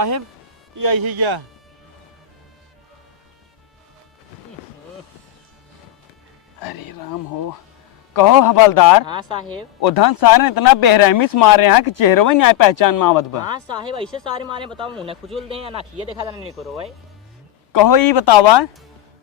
साहेब यही गया। अरे राम हो। कहो हवलदार। हाँ साहेब। उधन सारे इतना बेरहमी से मार रहे हैं कि चेहरे नहीं आए पहचान मावत बा। हाँ साहेब ऐसे सारे मारे बताओ मुँह खुजूल दे या ना खिए देखा जाने नहीं करो भाई। कहो ये बतावा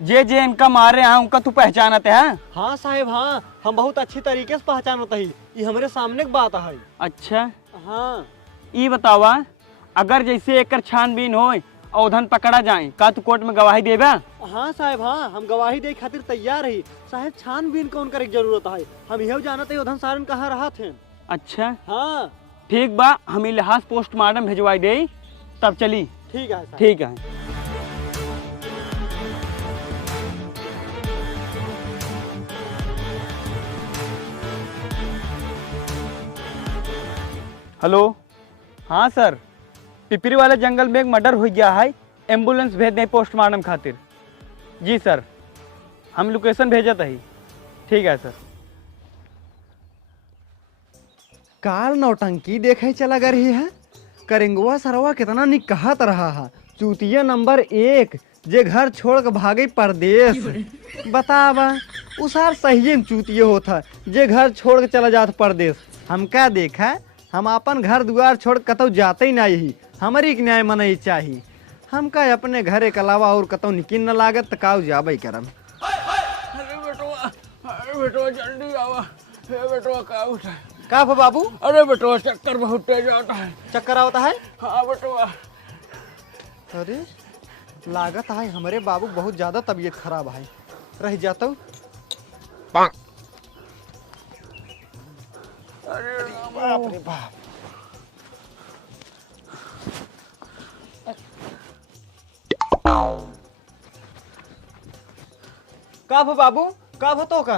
जे जे इनका मार रहे हैं उनका तू पहचानते हैं? हाँ साहेब हाँ, हम बहुत अच्छी तरीके से पहचानते ही। ये हमारे सामने की बात है। अच्छा हाँ ये बतावा अगर जैसे एक छानबीन हो और उधन पकड़ा जाए का तू कोर्ट में गवाही देबा? हाँ साहेब हाँ, हम गवाही दे खातिर तैयार ही। साहेब छानबीन कौन करे जरूरत है, हम यह जानते ही उधन सारन कहाँ रहा थे। अच्छा हाँ ठीक बा, हम लिहाज पोस्टमार्टम भिजवाई दे तब चली। ठीक है साहब। ठीक है। हेलो हाँ सर, पिपरी वाले जंगल में एक मर्डर हो गया है, एम्बुलेंस भेज दें पोस्टमार्टम खातिर। जी सर, हम लोकेशन भेजत ही। ठीक है सर। कार नौटंकी देखे चला कर रही है। करेंगुआ सरवा कितना निकहत रहा है। चूतिया नंबर 1 जे घर छोड़ के भागे परदेश। बतावा उसार सही में चूतिया होता जे घर छोड़ के चला जाता परदेश। हम क्या देखा, हम अपन घर द्वार छोड़ कतौ जाते ही नहीं। हमारी एक न्याय मन चाहिए। हम का अपने घर के अलावा और कतौ निकिन न लागत काउ जाबे करम। अरे बेटवा जल्दी आवा। बेटवा का उठा का बाबू? अरे बेटवा चक्कर बहुत तेज आता है। चक्कर आता है? हाँ बेटवा। अरे लागत है हमारे बाबू बहुत ज्यादा तबीयत खराब है। रह जाता हूँ। अरे बाप रे बाप। का बाबू का तो का?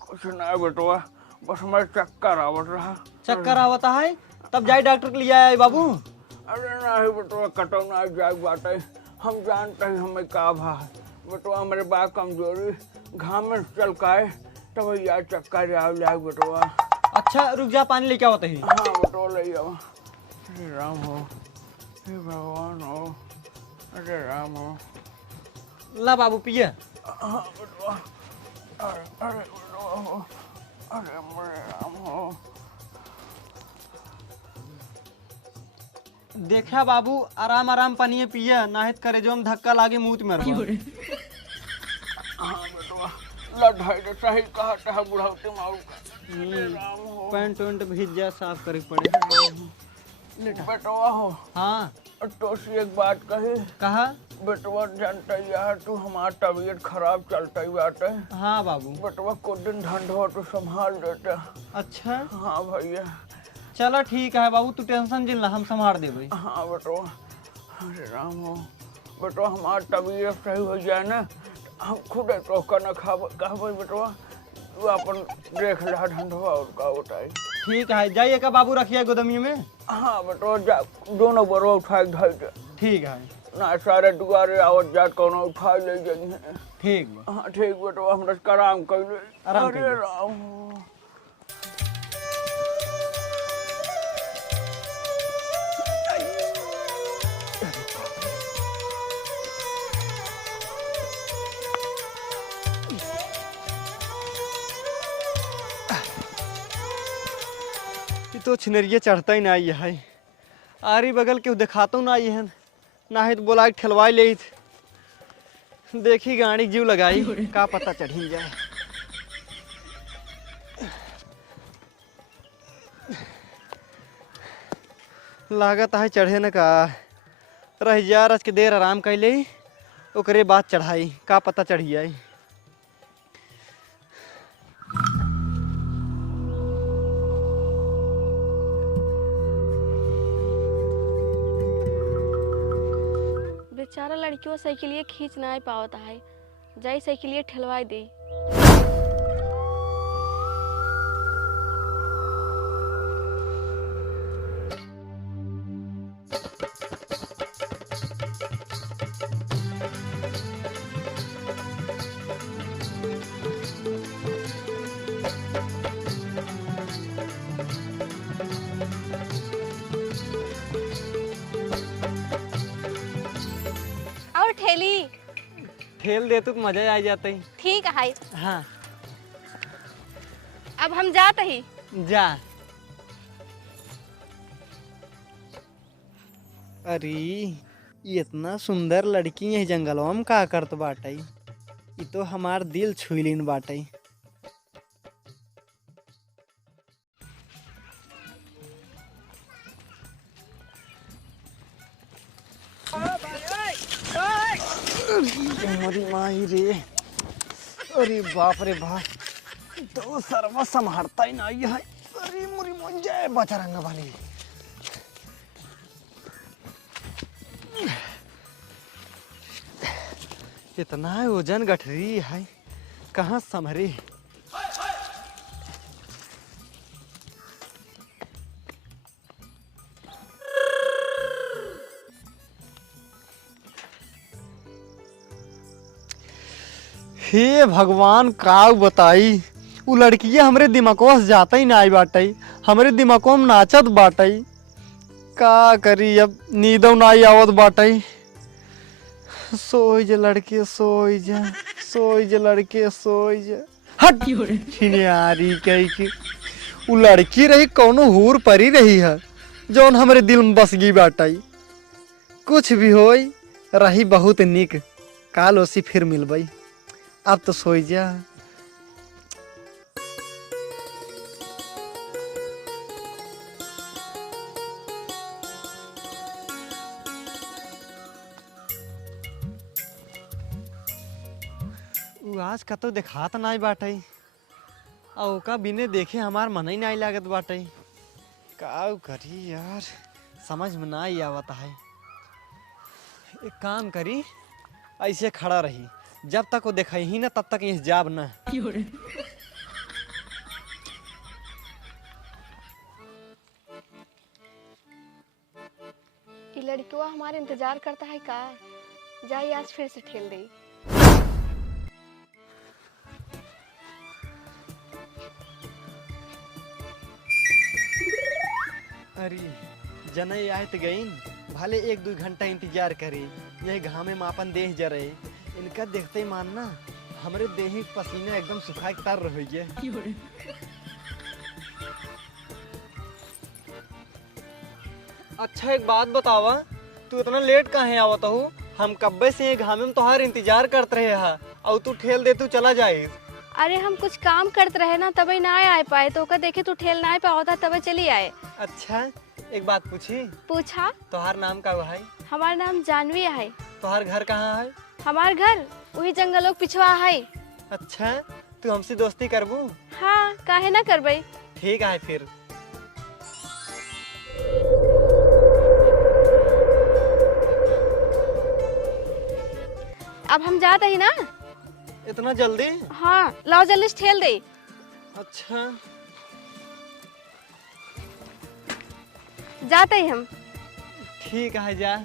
कुछ ना बेटवा, बस मैं चक्कर आवत रहा। चक्कर आवता है? तब जाए डॉक्टर के लिए आए बाबू। अरे नहीं बेटवा, कटो ना जाए बाटे। हम जानते हैं हमें का भा है बेटवा। हमारे बा कमजोरी घाम में चल काए तब यार चक्कर आव जाए बेटवा। अच्छा रुक जा, पानी लेके आवत ही। हाँ बेटवा ले आओ। अरे राम हो, हे भगवान हो, अरे राम हो। ला बाबू पिए। हाँ बेटवा। अरे बेटवा हो, अरे मेरे राम हो। देखा बाबू आराम आराम पानी पिए, नाहित करे जो हम धक्का लागे मुंह में रहो। हाँ बेटवा, लड़ाई तो सही कहा था बुढ़ाते मारू का। राम हो। पैंट वैंट भीज जा, साफ करे पड़े। बेटवा हो। हाँ तो से एक बात कही। कहा? बेटवा जानते यार तू हमारा तबीयत खराब चलता ही बात है। हाँ बाबू। बेटवा कुछ दिन ठंड हो तो संभाल देता। अच्छा हाँ भैया। चलो ठीक है बाबू, तू टेंशन जिल, हम संभाल देबे। हाँ बेटवा। अरे राम हो। बेटवा हमारा तबीयत सही हो जाए ना, हम खुद तो न खावे बेटवा। तू अपन देख ला ठंडवा और का होता है। ठीक है जाइए का बाबू, रखिए गोदमी में। हाँ बेटवा जा, दोनों बरवा उठा के धर दे। ठीक है। ना सारे दुआरे आवत जात कोनो उठा ले जाइए। ठीक बा। हाँ ठीक बेटवा, हम आराम कर ले। आराम अरे कइले। राम हो। तो छिनरिया चढ़ता ही ना है। आरी बगल के दिखाता ना है, ना है तो बोला ठेलवाई ले। देखी गाड़ी जीव लगाई, का पता चढ़ी जाए। लागत है चढ़े न का। रह जा रच के देर आराम कर ले, ओकरे बाद चढ़ाई, का पता चढ़ी जाए। बेचारा लड़कियों साइकिलिए खींच ना पावता है, जाई साइकिलिए ठेलवाई दे। ठेल दे तो मजा आ जाता ही। ठीक है, हाँ अब हम जाते ही। जा। अरे इतना सुंदर लड़की है जंगलवा में का करत बाटई। ई तो हमार दिल छुईलिन बाटई। हमारी माही रे, अरे बाप रे बाप, तो सर्व संभालता ही नहीं है। अरे मुरी मन जाए बचरंग वाली। इतना वजन गठरी है, कहाँ संभरे। हे भगवान का बताई, वो लड़किया हमरे दिमागवा से जाता ही नहीं बाटई, हमरे दिमागवा में नाचत बाटई। का करी अब, नींदो नहीं आवत बाटई। सोई जे लड़के सोई जा, सोई जे लड़के सोई जा। हट यारी कही की वो लड़की रही कौनो हूर परी रही है जौन हमरे दिल में बस गई बाटई। कुछ भी होई रही बहुत निक, काल ओसी फिर मिलबई। अब तो सोई जा। आज का तो देखात नहीं बाटई, और का बिने देखे हमार मन ही नहीं लागत बाटई। का करी यार, समझ में नहीं आवता है। एक काम करी, ऐसे खड़ा रही, जब तक वो देखा ही ना तब तक ये जाब ना। ये लड़किवा हमारे इंतजार करता है का? जाइए आज फिर से ठेल दे। अरे जनई आए तो गईन, भले एक दो घंटा इंतजार करे, यही घामे में अपन देह जरे। इनका देखते ही मानना हमरे देह ही पसीना एकदम सुखा के तार रही है। अच्छा एक बात बतावा, तू इतना लेट काहे आवत हो? हम कब्बे से ये घामे में तोहार इंतजार करते रहे हा, और तू ठेल दे तू चला जाए। अरे हम कुछ काम करते रहे ना, तभी ना आए पाए, तो का देखे तू ठेल ना पाओ था, तभी चली आए। अच्छा एक बात पूछी? पूछा। तोहार नाम का है? हमारा नाम जानवी है। तोहार घर कहाँ है? हमार घर वही जंगलों के पिछवा है। अच्छा तू हमसे दोस्ती करबू? हाँ, काहे ना करबई। ठीक है फिर। अब हम जाते ही ना। इतना जल्दी? हाँ, लाओ जल्दी से ठेल दे। अच्छा जाते ही हम। ठीक है जा।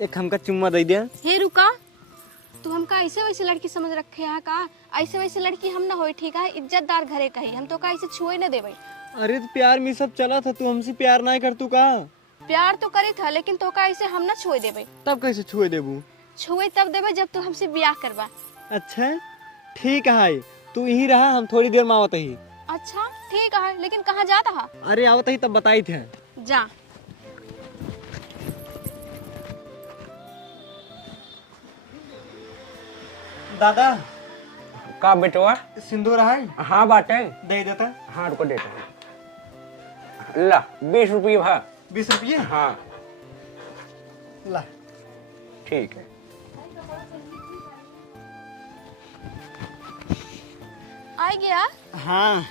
एक हमका चुम्मा दे दिया। हे रुका, तू हमका ऐसे वैसे लड़की समझ रखे है का? ऐसे वैसे लड़की हम ना होई, ठीक है? इज्जतदार घरे कही, हम तो का ऐसे छुए न देवे। अरे तो प्यार में सब चला था, तू हमसे प्यार ना कर तू का? प्यार तो करी था, लेकिन तो का ऐसे हम ना छुए देवे। तब कैसे छुए देबू? छुए तब देवे जब तू हमसे ब्याह करवा। अच्छा ठीक है, तू यहीं रहा, हम थोड़ी देर में आवत ही। अच्छा ठीक है, लेकिन कहाँ जाता है? अरे आवत ही तब बताई थे। जा। दादा का बेटवा? सिंदूर है? हाँ बाटे। दे देता। हाँ रुको देता हूँ। ला 20 रुपये भा। 20 रुपये? हाँ ला। ठीक है। आ गया? हाँ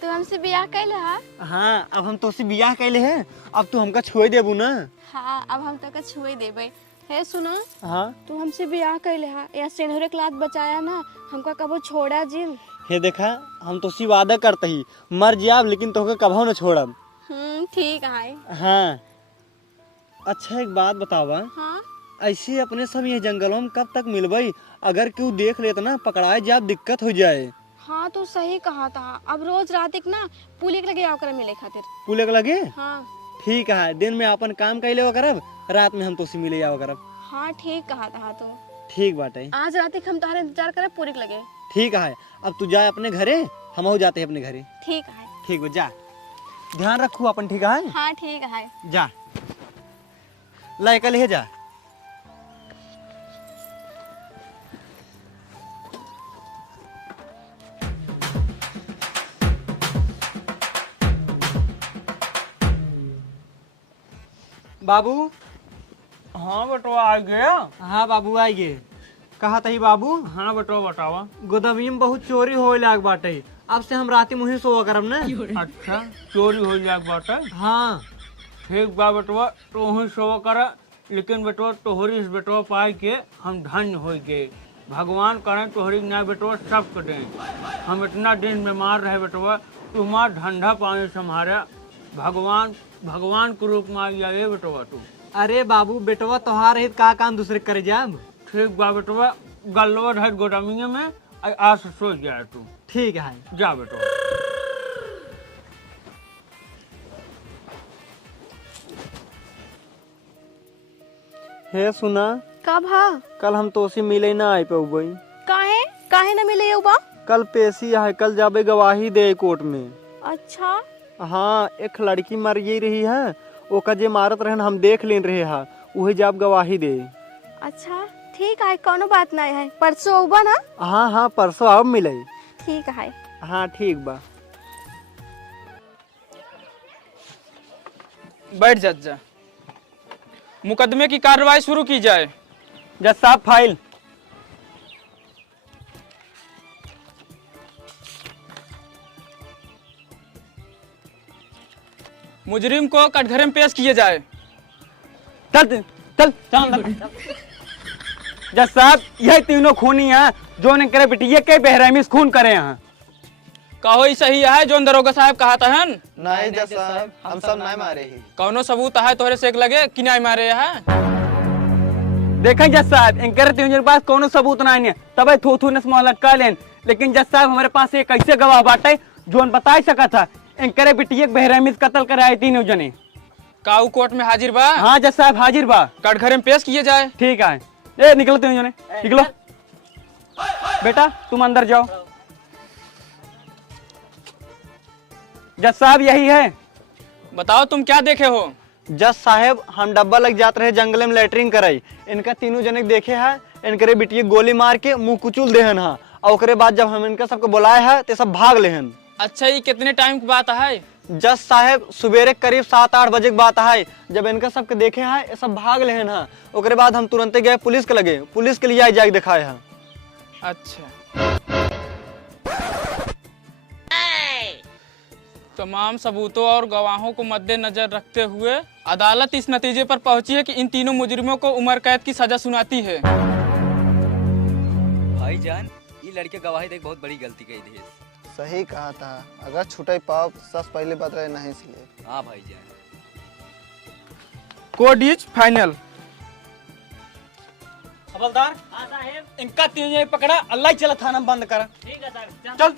तू हमसे ब्याह कैले हा? हाँ, अब हम तोसे बियाह कैले हैं, अब तू हमका छुए देबू ना? हाँ, अब हम तो छुए देवे। हे सुनो, हाँ तू हमसे ब्याह कैले हा या सेनुरे के लात बचाया ना, हमका कबो छोड़ा जिन। हे देखा, हम तोसी वादा करते ही मर जाब, लेकिन तोके कभो न छोड़ब। ठीक है। हाँ अच्छा एक बात बतावा, हाँ ऐसे अपने सब ये जंगलों में कब तक मिलबई? अगर क्यों देख लेता ना, पकड़ाए जाब दिक्कत हो जाए। हाँ तू सही कहा था। अब रोज रात एक ना पुलिस लगे आओ मिले खातिर। पुले के लगे? हाँ ठीक है, दिन में अपन काम कैले करब, रात में हम तोसी मिले जाओ करब। हाँ ठीक कहा था तू। ठीक बाटे। आज रात हम तुम्हारे इंतजार करे पूरी लगे। ठीक है, अब तू जा अपने घरे, हम हो जाते हैं अपने घरे। ठीक है। ठीक है, जा ध्यान रखू अपन। ठीक है? हाँ ठीक है। जा ला कल है जा। बाबू। हाँ बेटवा आ गया। हाँ बाबू आई गे। कहा तही बाबू? हाँ बेटवा बतावा। गोदमी में बहुत चोरी होए लाग बाटे, अब से हम राती मुही सोवा करब ना। अच्छा चोरी हो जाए बाटे? हाँ ठीक बा बेटवा, तो ही सो कर, लेकिन बेटवा तोहरी इस बेटवा पाए के हम धन्य हो गए। भगवान करें तोहरी ना बेटवा सब करें। हम इतना दिन बीमार रहे बेटवा, तुम्हारा धंधा पानी संभारा, भगवान के रूप में आ गया ये बेटवा तू। अरे बाबू, बेटवा तोहार रहित का काम दूसरे करे जाब। ठीक बा बेटवा, गलवा रहे गोदामिया में, आज से सो जाए तू। ठीक है, जा बेटवा। हे सुना, कब? हाँ कल हम तोसी मिले ना आए पे। काहे काहे न मिले बा? कल पेशी है, कल जाबे गवाही दे कोर्ट में। अच्छा हाँ, एक लड़की मर गई रही है, ओका जे मारत रहन हम देख लेन रहे हा, वही जाब गवाही दे। अच्छा ठीक है, कोनो बात नहीं है। परसों होगा ना? हाँ हाँ, परसों अब मिले। ठीक है। हाँ ठीक बा। बैठ जज, मुकदमे की कार्रवाई शुरू की जाए। जज साहब फाइल। मुजरिम को कटघरे में पेश किए जाए। चल चल चल। जज साहब, यह तीनों खूनी हैं जो ने करे बिटिया के बेरहमी से खून करे हैं। कहो ही सही है जो दरोगा साहब कहा था हन? नहीं जज साहब, हम सब नहीं मारे ही। कौनो सबूत है तोहरे से एक लगे कि नहीं मारे है? देखें जज साहब, इनकर तीनों के पास कोनो सबूत नहीं है, तबे थू ने मोहर लटका लेन। लेकिन जज साहब, हमारे पास एक ऐसे गवाह बाटे जो बता सका था इनकरे बिटिया के बेरहमी से कत्ल कराए तीनों जने। काऊ कोर्ट में हाजिर बा? हाँ जज साहब हाजिर बा। कटघरे में पेश किए जाए। ठीक है, ए निकलो तीनों जने, निकलो। बेटा तुम अंदर जाओ। जज साहब यही है। बताओ तुम क्या देखे हो? जज साहब, हम डब्बा लग जाते रहे जंगल में लेटरिन कराई, इनका तीनों जने देखे है, इनकरे बिटिया गोली मार के मुंह कुचल देहन है, और ओकरे बाद जब हम इनका सबको बुलाए है तो सब भाग लेहन। अच्छा, ये कितने टाइम की बात है? जज साहब, सुबेरे करीब 7-8 बजे की बात है। जब इनका सबके देखे है, ये सब भाग लेहन है, ओकरे बाद हम तुरंत गए पुलिस के लगे, पुलिस के लिए जाके दिखाए है। अच्छा, तमाम सबूतों और गवाहों को मद्देनजर रखते हुए अदालत इस नतीजे पर पहुंची है कि इन तीनों मुजरिमों को उम्र कैद की सजा सुनाती है। भाईजान, ये लड़के गवाही देख बहुत बड़ी गलती की थी। सही कहा था, अगर छुटाई पाओ सस पहले बात रहे नहीं इसलिए। हाँ भाई जान। Code is final. हवलदार हाँ साहेब, इनका तीन पकड़ा, अल्लाह ही चला थाना में बंद करा। ठीक है साहब, चल चल।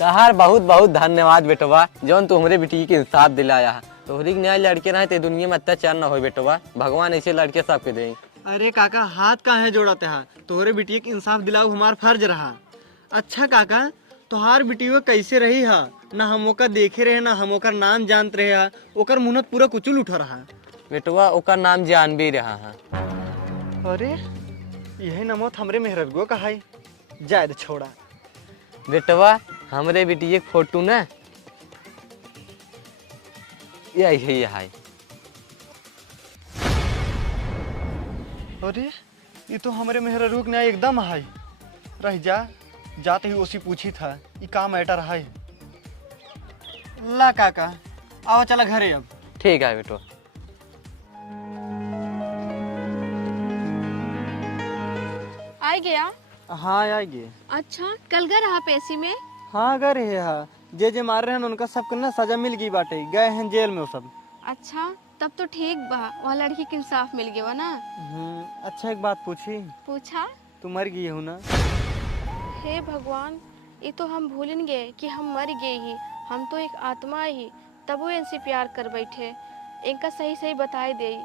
तहार बहुत बहुत धन्यवाद बेटवा, जौन तुम्हारे बेटी के इंसाफ दिलाया है। तोहरी के न्याय लड़के रहे ते दुनिया में अत्याचार न हो बेटवा। भगवान ऐसे लड़के सबके दे। अरे काका हाथ काहे जोड़ते हैं, तोहरे बिटिया के इंसाफ दिलाओ हमार फर्ज रहा। अच्छा काका तोहार बिटिया कैसे रही है, ना हम ओकर देखे रहे, ना हम ओकर नाम जानते रहे है, ओकर मुहनत पूरा कुचल उठ रहा। बेटवा ओकर नाम जान भी रहा है। अरे यही नमोत हमरे मेहरगो का है, जायद छोड़ा। बेटवा हमरे बेटी एक फोटो न यही है। अरे ये तो हमारे मेहररूक ने एकदम है। रह जा, जाते ही उसी पूछी था ये का मैटर है। ला काका आओ चला घरे अब। ठीक है बेटवा। आ गया। हाँ आएगी। अच्छा कल गए रहा पेशी में। हाँ गए रहे है, जे मार रहे हैं उनका सबको ना सजा मिल गई बाटे, गए हैं जेल में वो सब। अच्छा तब तो ठीक बा, वहाँ लड़की के इंसाफ मिल गया ना। अच्छा एक बात पूछी, पूछा। तू मर गई हो ना? हे भगवान, ये तो हम भूल गए कि हम मर गए ही, हम तो एक आत्मा ही, तब वो इनसे प्यार कर बैठे। इनका सही सही बताए दे,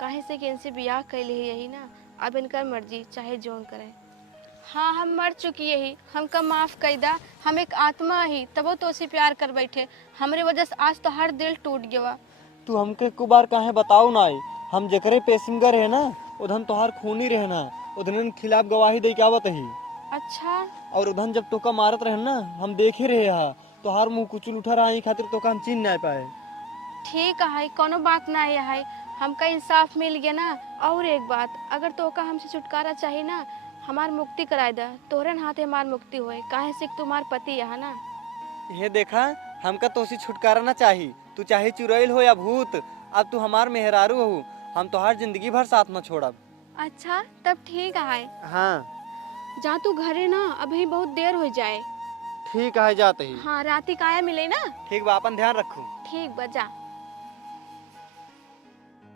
काहे से कि इनसे ब्याह कैले ही यही ना, अब इनका मर्जी चाहे जोन करे। हाँ हम मर चुकी ही, हमका माफ कर दा, हम एक आत्मा ही, तब वो तो उसे प्यार कर बैठे। हमरे वजह से आज तो हर दिल टूट गया। तू हमके को बार काहे बताऊ ना, हम जकरे पेशिंगर है ना उधन तोहार खूनी रहना, उधन खिलाफ गवाही दे के आवत ही। अच्छा और उधन जब टोका मारत रहे ना हम देखे रहे हा, तोहार मुंह कुचल उठा रहा है खातिर तोका हम चिन्ह नहीं पाए। ठीक है, कोनो बात ना है, हमका इंसाफ मिल गया ना। और एक बात, अगर तोका हमसे छुटकारा चाहिए ना, हमार मुक्ति कराए दा, तोहरन हाथे हमार मुक्ति होए, काहे से तुम्हार पति है ना। ये देखा हमका तो छुटकारा ना चाहिए, तू चाहे चुड़ैल हो या भूत, अब तू हमार मेहरारू हो, हम तोहार जिंदगी भर साथ न छोड़ब। अच्छा तब ठीक है। हाँ जा तू घरे ना, अभी बहुत देर हो जाए। ठीक है जाते ही। हाँ राती काया मिले ना। ठीक बा, अपन ध्यान रखू। ठीक बा जा।